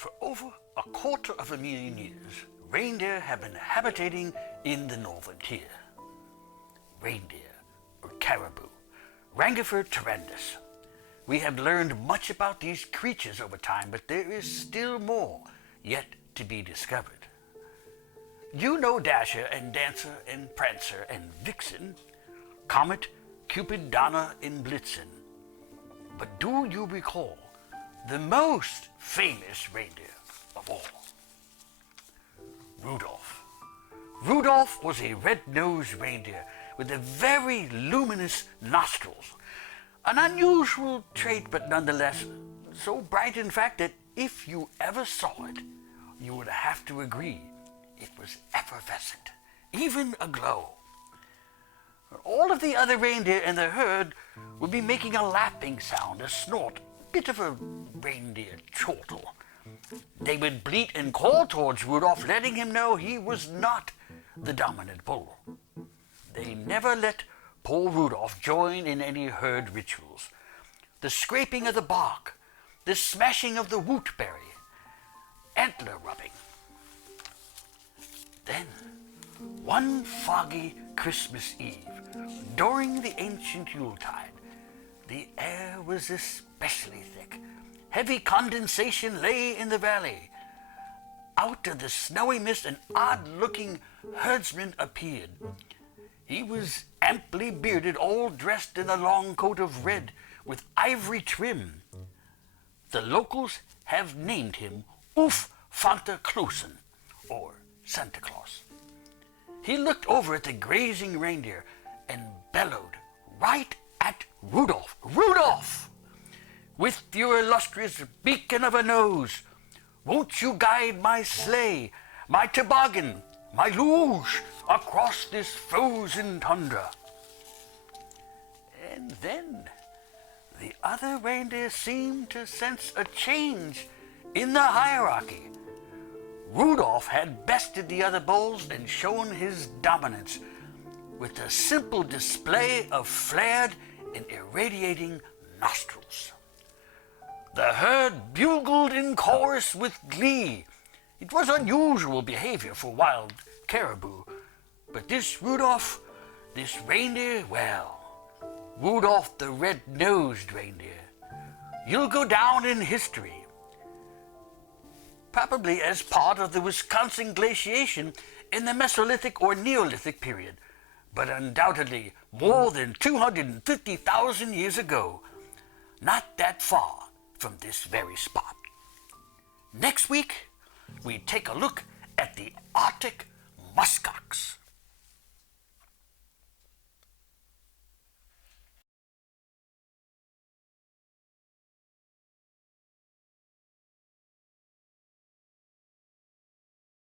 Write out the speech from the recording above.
For over a quarter of a million years, reindeer have been habitating in the northern tier. Reindeer, or caribou, Rangifer tarandus. We have learned much about these creatures over time, but there is still more yet to be discovered. You know Dasher and Dancer and Prancer and Vixen, Comet, Cupid, Donner, and Blitzen. But do you recall the most famous reindeer of all? Rudolph. Rudolph was a red-nosed reindeer with a very luminous nostrils. An unusual trait, but nonetheless so bright in fact that if you ever saw it, you would have to agree it was effervescent, even aglow. All of the other reindeer in the herd would be making a lapping sound, a snort, bit of a reindeer chortle. They would bleat and call towards Rudolph, letting him know he was not the dominant bull. They never let poor Rudolph join in any herd rituals. The scraping of the bark, the smashing of the wootberry, antler rubbing. Then, one foggy Christmas Eve, during the ancient Yuletide, the air was especially thick. Heavy condensation lay in the valley. Out of the snowy mist, an odd-looking herdsman appeared. He was amply bearded, all dressed in a long coat of red with ivory trim. The locals have named him Ulf Fanta Klausen, or Santa Claus. He looked over at the grazing reindeer and bellowed right at Rudolph. Rudolph! With your illustrious beacon of a nose, won't you guide my sleigh, my toboggan, my luge across this frozen tundra? And then the other reindeer seemed to sense a change in the hierarchy. Rudolph had bested the other bulls and shown his dominance with a simple display of flared and irradiating nostrils. The herd bugled in chorus with glee. It was unusual behavior for wild caribou, but this Rudolph, this reindeer, well, Rudolph the Red-Nosed Reindeer, you'll go down in history. Probably as part of the Wisconsin glaciation in the Mesolithic or Neolithic period, but undoubtedly more than 250,000 years ago, not that far from this very spot. Next week, we take a look at the Arctic musk